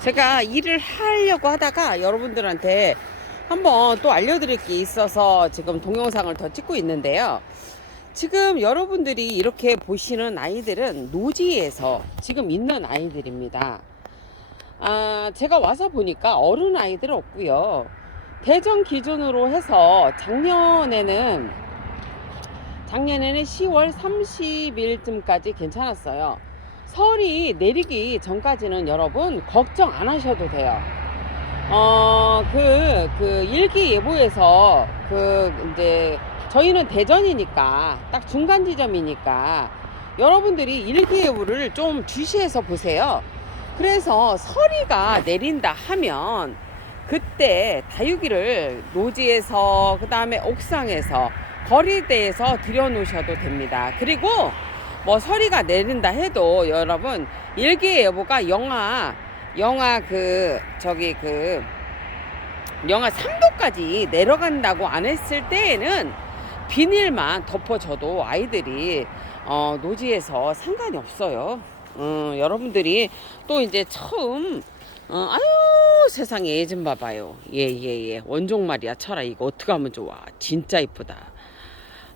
제가 일을 하려고 하다가 여러분들한테 한번 또 알려드릴 게 있어서 지금 동영상을 더 찍고 있는데요. 지금 여러분들이 이렇게 보시는 아이들은 노지에서 지금 있는 아이들입니다. 아, 제가 와서 보니까 어른 아이들은 없고요. 대전 기준으로 해서 작년에는 작년에는 10월 30일쯤까지 괜찮았어요. 설이 내리기 전까지는 여러분 걱정 안 하셔도 돼요. 어, 그, 그 일기예보에서 그 이제 저희는 대전이니까 딱 중간 지점이니까 여러분들이 일기예보를 좀 주시해서 보세요. 그래서 서리가 내린다 하면 그때 다육이를 노지에서 그 다음에 옥상에서 거리대에서 들여놓으셔도 됩니다. 그리고 뭐 서리가 내린다 해도 여러분 일기예보가 영하 영하 그 저기 그 영하 3도까지 내려간다고 안 했을 때에는 비닐만 덮어줘도 아이들이 어, 노지에서 상관이 없어요. 어, 여러분들이 또 이제 처음 어, 아유 세상에 얘좀 봐봐요. 예예 예 원종 말이야 철아 이거 어떻게 하면 좋아? 진짜 이쁘다.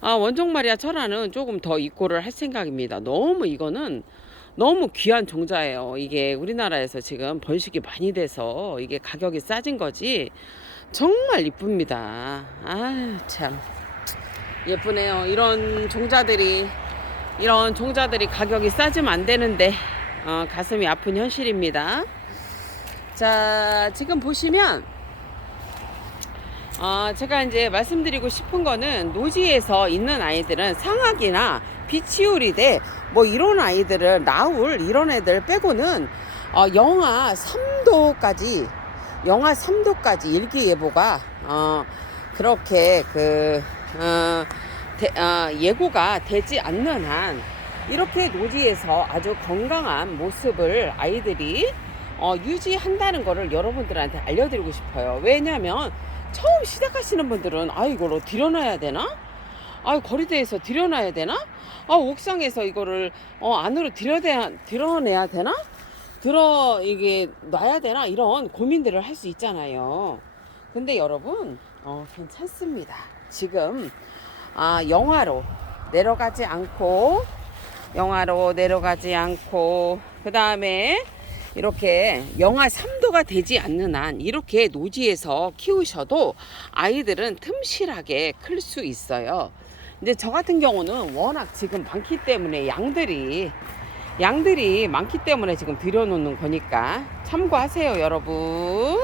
아 원종 말이야 철아는 조금 더 입고를 할 생각입니다. 너무 이거는 너무 귀한 종자예요. 이게 우리나라에서 지금 번식이 많이 돼서 이게 가격이 싸진 거지. 정말 이쁩니다. 아, 참. 예쁘네요. 이런 종자들이, 이런 종자들이 가격이 싸지면 안 되는데, 어, 가슴이 아픈 현실입니다. 자, 지금 보시면, 어, 제가 이제 말씀드리고 싶은 거는 노지에서 있는 아이들은 상학이나 비치우리대 뭐 이런 아이들을 나올 이런 애들 빼고는 어, 영하 3도까지 영하 3도까지 일기예보가 어, 그렇게 그 어, 대- 어, 예고가 되지 않는 한 이렇게 노지에서 아주 건강한 모습을 아이들이 어, 유지한다는 거를 여러분들한테 알려드리고 싶어요. 왜냐하면 처음 시작하시는 분들은 아 이거로 들여놔야 되나? 아 거리대에서 들여놔야 되나? 아 옥상에서 이거를 어, 안으로 들여내야, 들어내야 되나? 들어 이게 놔야 되나? 이런 고민들을 할 수 있잖아요. 근데 여러분 어, 괜찮습니다. 지금 아, 영하로 내려가지 않고 영하로 내려가지 않고 그 다음에 이렇게 영하 3도가 되지 않는 한 이렇게 노지에서 키우셔도 아이들은 틈실하게 클 수 있어요. 근데 저 같은 경우는 워낙 지금 많기 때문에 양들이 양들이 많기 때문에 지금 들여놓는 거니까 참고하세요 여러분.